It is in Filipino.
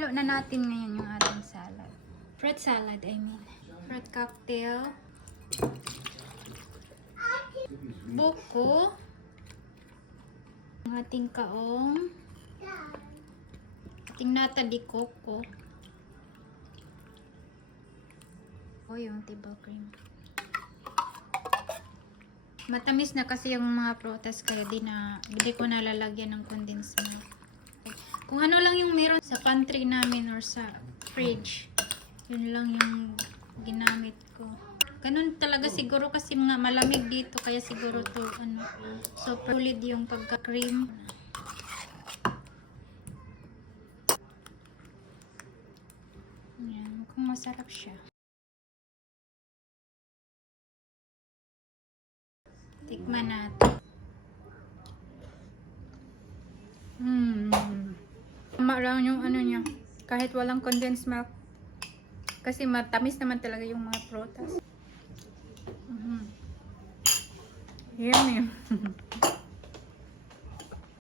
Ihalo na natin ngayon yung ating salad. Fruit salad, I mean. Fruit cocktail. Buko. Ang ating kaong. Ating nata di coco. O yung table cream. Matamis na kasi yung mga prutas kaya di ko nalalagyan ng condensed milk. Kung ano lang yung meron sa pantry namin or sa fridge, yun lang yung ginamit ko. Ganun talaga siguro kasi mga malamig dito kaya siguro to super solid yung pagka-cream. Yan, mukhang masarap siya. Tikman natin. Tama lang yung ano niya. Kahit walang condensed milk. Kasi matamis naman talaga yung mga prutas. Yummy.